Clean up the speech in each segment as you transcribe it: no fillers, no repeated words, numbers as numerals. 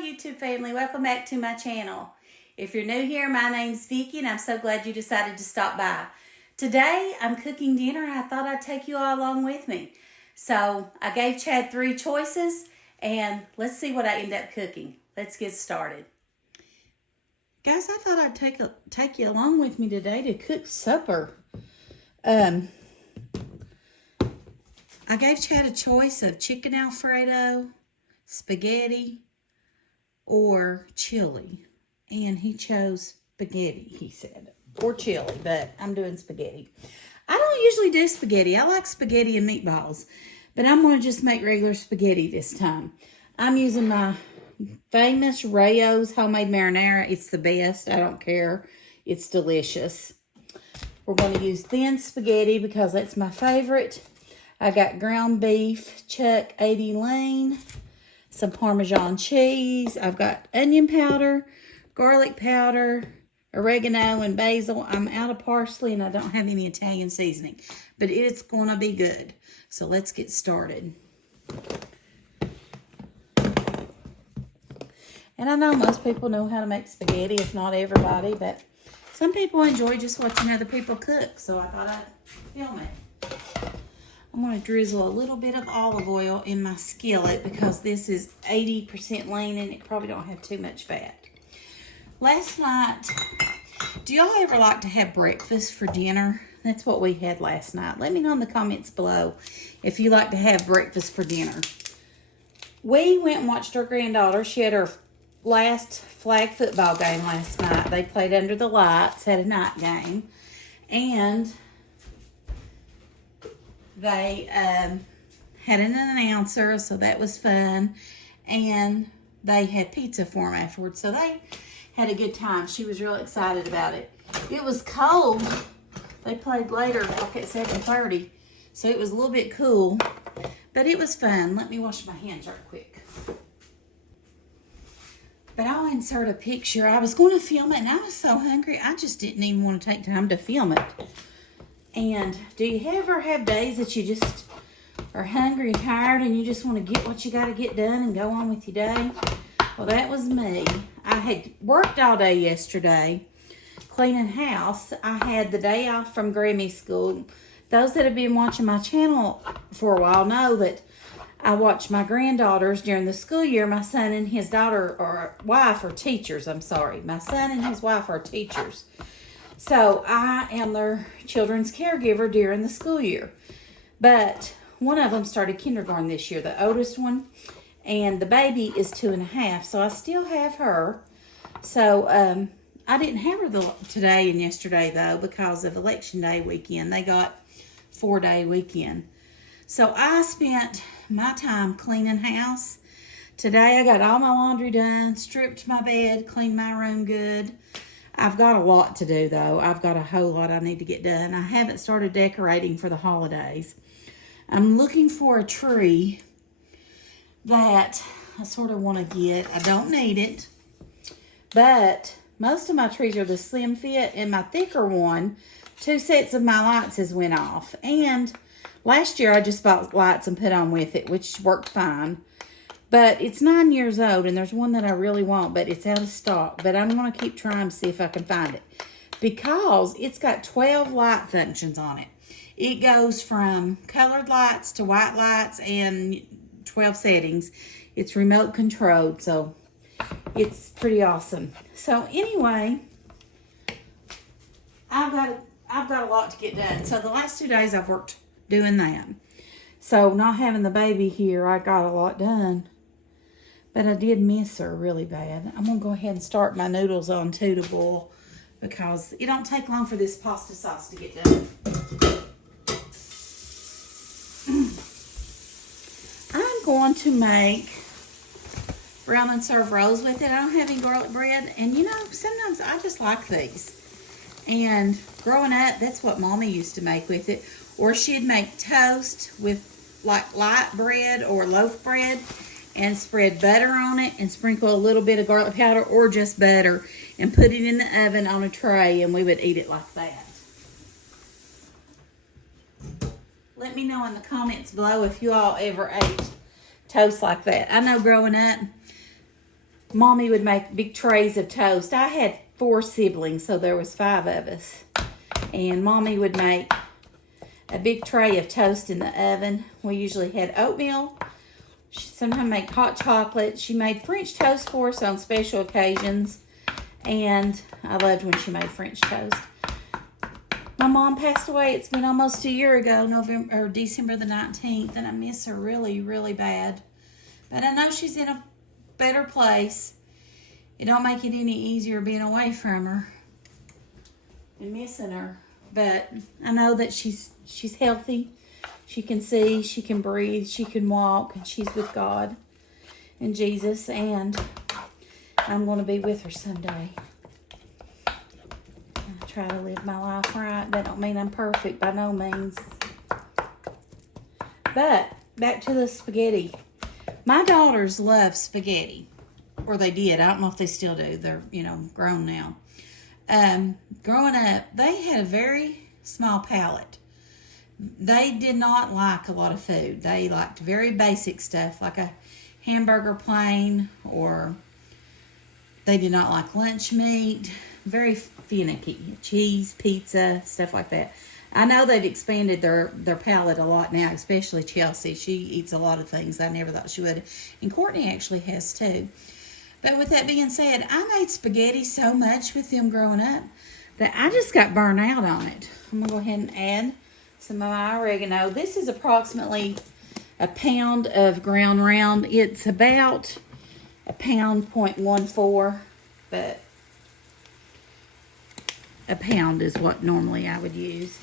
YouTube family, welcome back to my channel. If you're new here, my name's Vicki and I'm so glad you decided to stop by. Today I'm cooking dinner and I thought I'd take you all along with me. So I gave Chad 3 choices and let's see what I end up cooking. Let's get started. Guys, I thought I'd take you along with me today to cook supper. I gave Chad a choice of chicken Alfredo, spaghetti, or chili. And he chose spaghetti, he said. Or chili, but I'm doing spaghetti. I don't usually do spaghetti. I like spaghetti and meatballs. But I'm going to just make regular spaghetti this time. I'm using my famous Rayo's homemade marinara. It's the best. I don't care. It's delicious. We're going to use thin spaghetti because that's my favorite. I got ground beef, Chuck 80 lean, some Parmesan cheese. I've got onion powder, garlic powder, oregano, and basil. I'm out of parsley and I don't have any Italian seasoning, but it's going to be good. So let's get started. And I know most people know how to make spaghetti, if not everybody, but some people enjoy just watching other people cook, so I thought I'd film it. I'm going to drizzle a little bit of olive oil in my skillet because this is 80% lean and it probably don't have too much fat. Last night, do y'all ever like to have breakfast for dinner? That's what we had last night. Let me know in the comments below if you like to have breakfast for dinner. We went and watched our granddaughter. She had her last flag football game last night. They played under the lights, had a night game, and they had an announcer, so that was fun, and they had pizza for them afterwards, so they had a good time. She was real excited about it. It was cold. They played later, like at 7:30, so it was a little bit cool, but it was fun. Let me wash my hands right quick. But I'll insert a picture. I was going to film it, and I was so hungry, I just didn't even want to take time to film it. And do you ever have days that you just are hungry and tired and you just want to get what you got to get done and go on with your day? Well, that was me. I had worked all day yesterday cleaning house. I had the day off from Grammy school. Those that have been watching my channel for a while know that I watch my granddaughters during the school year. My son and his daughter or wife are teachers. I'm sorry. My son and his wife are teachers. So I am their children's caregiver during the school year. But one of them started kindergarten this year, the oldest one. And the baby is 2.5, so I still have her. So I didn't have her today and yesterday, though, because of Election Day weekend. They got 4-day weekend. So I spent my time cleaning house. Today I got all my laundry done, stripped my bed, cleaned my room good. I've got a lot to do, though. I've got a whole lot I need to get done. I haven't started decorating for the holidays. I'm looking for a tree that I sort of want to get. I don't need it, but most of my trees are the slim fit, and my thicker one, 2 sets of my lights has went off. And last year I just bought lights and put on with it, which worked fine. But it's 9 years old, and there's one that I really want, but it's out of stock. But I'm going to keep trying to see if I can find it. Because it's got 12 light functions on it. It goes from colored lights to white lights and 12 settings. It's remote controlled, so it's pretty awesome. So anyway, I've got a lot to get done. So the last 2 days I've worked doing that. So not having the baby here, I got a lot done. But I did miss her really bad. I'm going to go ahead and start my noodles on too to boil because it don't take long for this pasta sauce to get done. I'm going to make brown and serve rolls with it. I don't have any garlic bread. And you know, sometimes I just like these. And growing up, that's what Mommy used to make with it. Or she'd make toast with like light bread or loaf bread and spread butter on it and sprinkle a little bit of garlic powder or just butter and put it in the oven on a tray, and we would eat it like that. Let me know in the comments below if you all ever ate toast like that. I know growing up, Mommy would make big trays of toast. I had 4 siblings, so there was 5 of us. And Mommy would make a big tray of toast in the oven. We usually had oatmeal. She sometimes made hot chocolate. She made French toast for us on special occasions. And I loved when she made French toast. My mom passed away. It's been almost a year ago, December the 19th, and I miss her really, really bad. But I know she's in a better place. It don't make it any easier being away from her and missing her. But I know that she's healthy. She can see, she can breathe, she can walk, and she's with God and Jesus, and I'm going to be with her someday. I try to live my life right. That don't mean I'm perfect, by no means. But back to the spaghetti. My daughters love spaghetti, or they did. I don't know if they still do. They're, grown now. Growing up, they had a very small palate. They did not like a lot of food. They liked very basic stuff, like a hamburger plain, or they did not like lunch meat. Very finicky. Cheese, pizza, stuff like that. I know they've expanded their palate a lot now, especially Chelsea. She eats a lot of things I never thought she would. And Courtney actually has too. But with that being said, I made spaghetti so much with them growing up that I just got burned out on it. I'm going to go ahead and add some of my oregano. This is approximately a pound of ground round. It's about a pound, 0.14, but a pound is what normally I would use.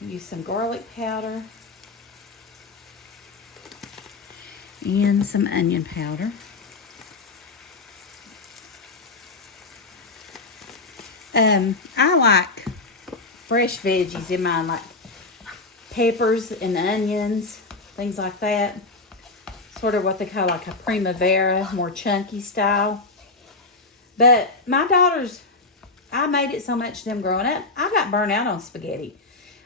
Use some garlic powder and some onion powder. I like fresh veggies in mine, like peppers and onions, things like that. Sort of what they call like a primavera, more chunky style. But my daughters, I made it so much to them growing up, I got burnt out on spaghetti.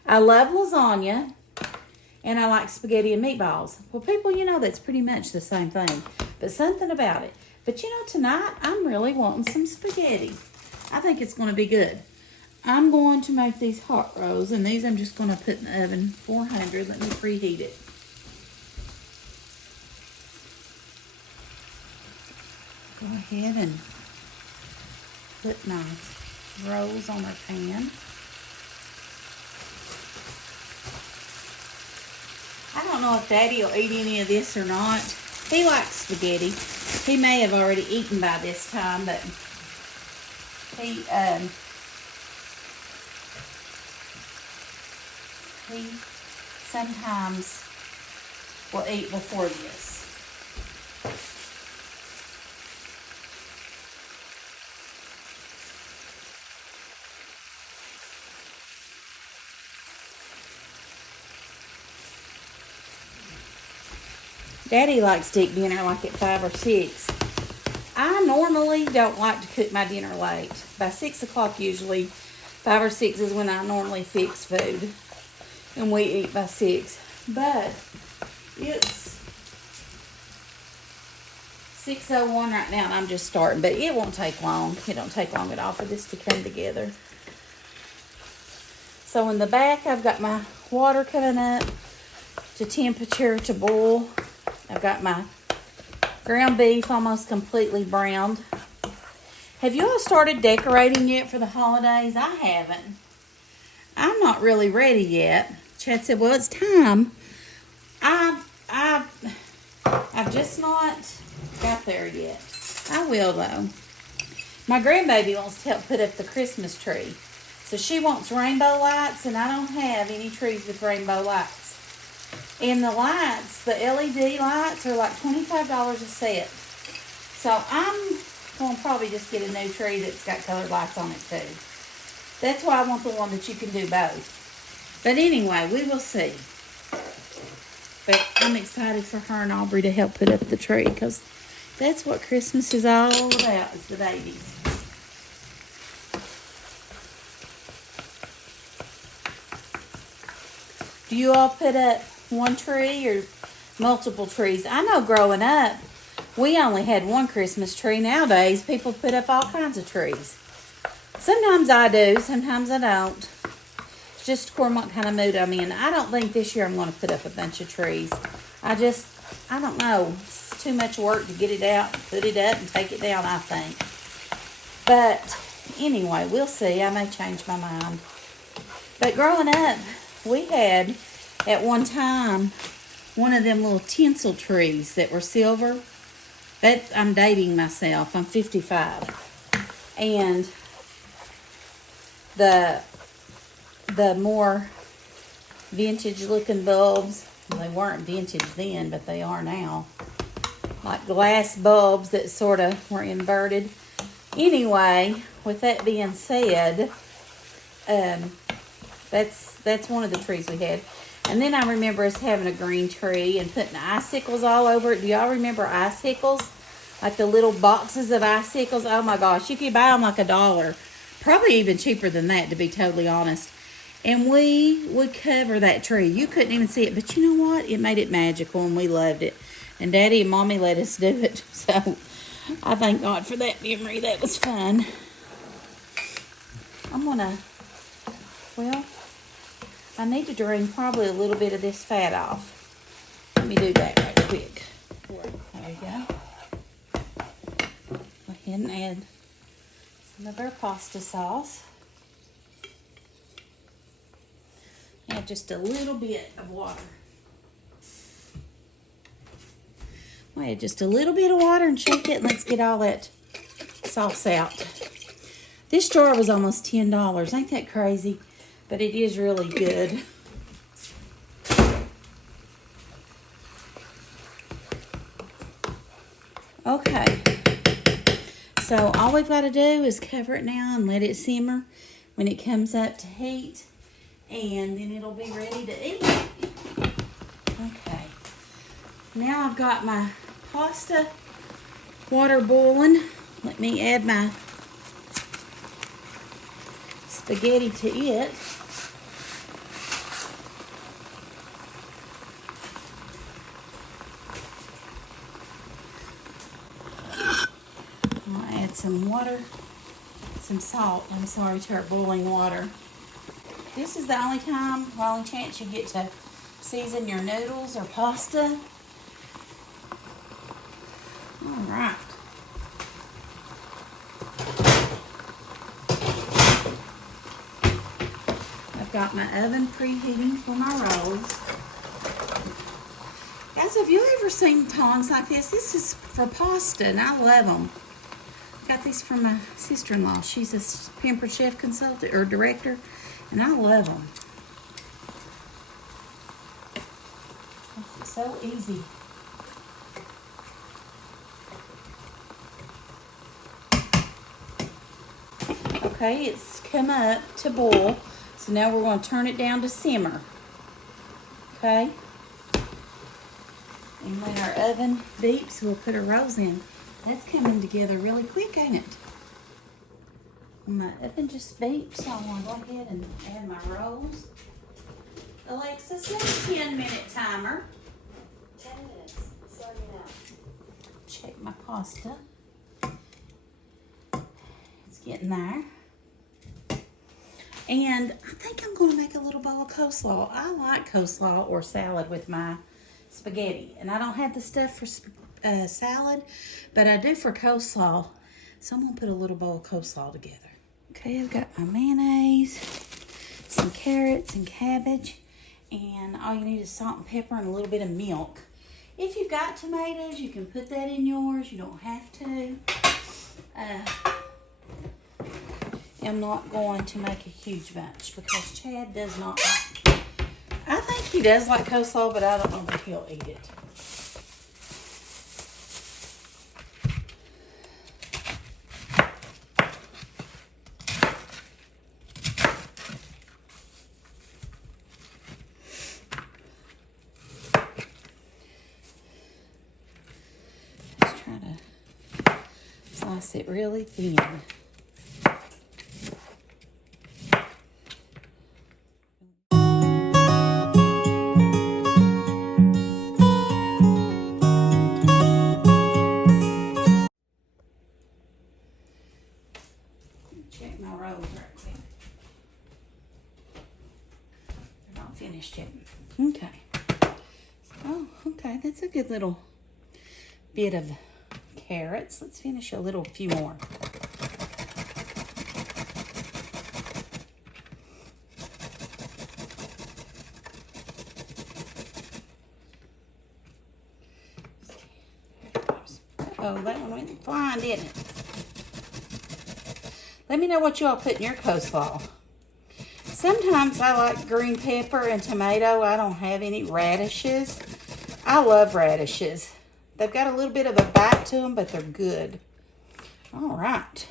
I love lasagna, and I like spaghetti and meatballs. Well, people, that's pretty much the same thing, but something about it. But tonight, I'm really wanting some spaghetti. I think it's going to be good. I'm going to make these hot rolls, and these I'm just going to put in the oven, 400. Let me preheat it. Go ahead and put my rolls on our pan. I don't know if Daddy will eat any of this or not. He likes spaghetti. He may have already eaten by this time, but he sometimes will eat before this. Daddy likes to eat dinner like at 5 or 6. I normally don't like to cook my dinner late. By 6 o'clock usually, 5 or 6 is when I normally fix food. And we eat by 6. But it's 6:01 right now and I'm just starting. But it won't take long. It don't take long at all for this to come together. So in the back, I've got my water coming up to temperature to boil. I've got my ground beef almost completely browned. Have you all started decorating yet for the holidays? I haven't. I'm not really ready yet. Chad said, well, it's time. I've just not got there yet. I will, though. My grandbaby wants to help put up the Christmas tree. So she wants rainbow lights, and I don't have any trees with rainbow lights. And the lights, the LED lights, are like $25 a set. So I'm going to probably just get a new tree that's got colored lights on it too. That's why I want the one that you can do both. But anyway, we will see. But I'm excited for her and Aubrey to help put up the tree, because that's what Christmas is all about, is the babies. Do you all put up one tree or multiple trees? I know growing up, We only had one Christmas tree. Nowadays, people put up all kinds of trees. Sometimes I do, sometimes I don't. It's just according what kind of mood I'm in. I don't think this year I'm going to put up a bunch of trees. I don't know. It's too much work to get it out, put it up, and take it down, I think. But anyway, we'll see. I may change my mind. But growing up, we had, at one time, one of them little tinsel trees that were silver. I'm dating myself. I'm 55. And the more vintage looking bulbs, they weren't vintage then, but they are now. Like glass bulbs that sort of were inverted. Anyway, with that being said, that's one of the trees we had. And then I remember us having a green tree and putting icicles all over it. Do y'all remember icicles? Like the little boxes of icicles. Oh my gosh, you could buy them like $1. Probably even cheaper than that, to be totally honest. And we would cover that tree. You couldn't even see it, but you know what? It made it magical, and we loved it. And Daddy and Mommy let us do it. So I thank God for that memory. That was fun. I need to drain probably a little bit of this fat off. Let me do that right quick. There you go. Go ahead and add some of our pasta sauce. Add just a little bit of water. We'll add just a little bit of water and shake it, and let's get all that sauce out. This jar was almost $10. Ain't that crazy? But it is really good. Okay. So all we've got to do is cover it now and let it simmer when it comes up to heat. And then it'll be ready to eat. Okay. Now I've got my pasta water boiling. Let me add my spaghetti to it. I'll add some water, some salt, to our boiling water. This is the only chance you get to season your noodles or pasta. All right. I've got my oven preheating for my rolls. Guys, have you ever seen tongs like this? This is for pasta, and I love them. I got these from my sister-in-law. She's a Pampered Chef consultant or director, and I love them. It's so easy. Okay, it's come up to boil. So now we're going to turn it down to simmer. Okay? And when our oven beeps, we'll put our rolls in. That's coming together really quick, ain't it? My oven just beeped, so I'm going to go ahead and add my rolls. Alexa, set a 10-minute timer. 10 minutes. Starting now. Check my pasta. It's getting there. And I think I'm going to make a little bowl of coleslaw. I like coleslaw or salad with my spaghetti. And I don't have the stuff for salad, but I do for coleslaw. So I'm going to put a little bowl of coleslaw together. Okay, I've got my mayonnaise, some carrots and cabbage, and all you need is salt and pepper and a little bit of milk. If you've got tomatoes, you can put that in yours. You don't have to. I'm not going to make a huge bunch because Chad does not like it. I think he does like coleslaw, but I don't know if he'll eat it. Just try to slice it really thin. finished yet. Okay. Oh, okay. That's a good little bit of carrots. Let's finish a few more. Oh, that one went flying, didn't it? Let me know what you all put in your coleslaw. Sometimes I like green pepper and tomato. I don't have any radishes. I love radishes. They've got a little bit of a bite to them, but they're good. All right.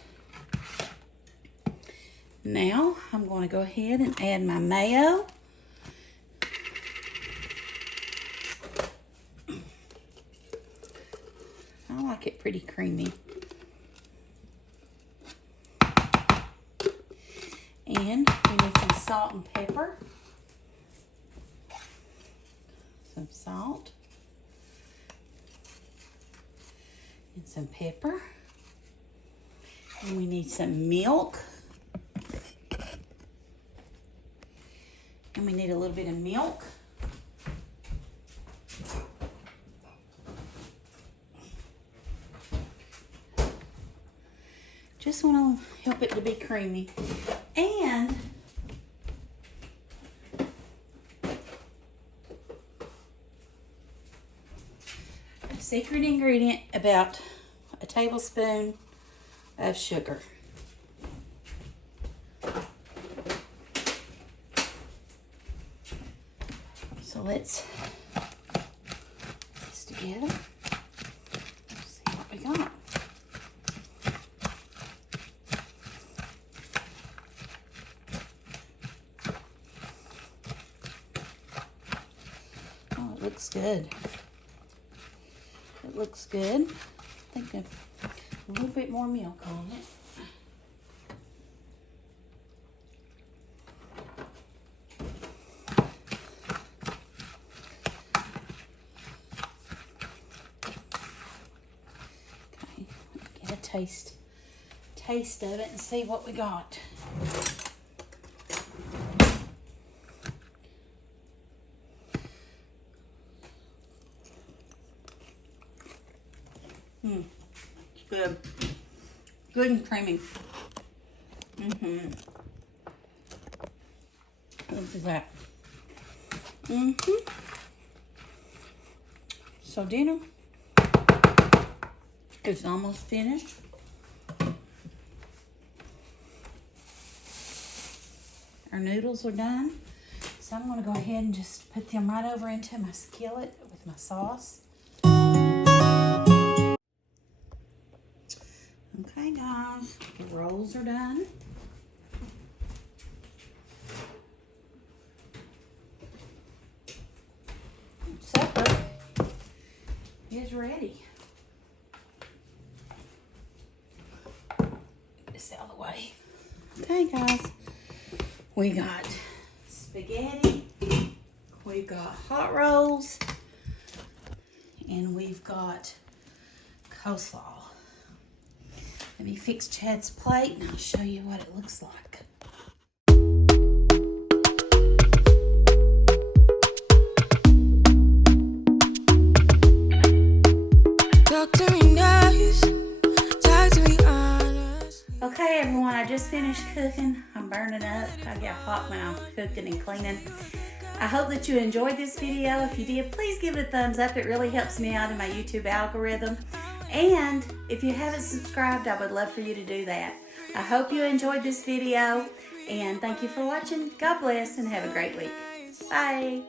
Now I'm going to go ahead and add my mayo. I like it pretty creamy. And we need some salt and pepper. Some salt. And some pepper. And we need some milk. And we need a little bit of milk. Just want to help it to be creamy. And a secret ingredient, about a tablespoon of sugar. So let's put this together. Let's see what we got. Looks good. It looks good. I think a little bit more milk on it. Okay, get a taste of it and see what we got. Good. Good and creamy. Look at that. So dinner is almost finished. Our noodles are done. So I'm going to go ahead and just put them right over into my skillet with my sauce. Okay, guys, the rolls are done. Supper is ready. Get this out of the way. Okay, guys, we got spaghetti, we've got hot rolls, and we've got coleslaw. Let me fix Chad's plate and I'll show you what it looks like. Okay, everyone, I just finished cooking. I'm burning up. I get hot when I'm cooking and cleaning. I hope that you enjoyed this video. If you did, please give it a thumbs up. It really helps me out in my YouTube algorithm. And if you haven't subscribed, I would love for you to do that. I hope you enjoyed this video, and thank you for watching. God bless and have a great week. Bye.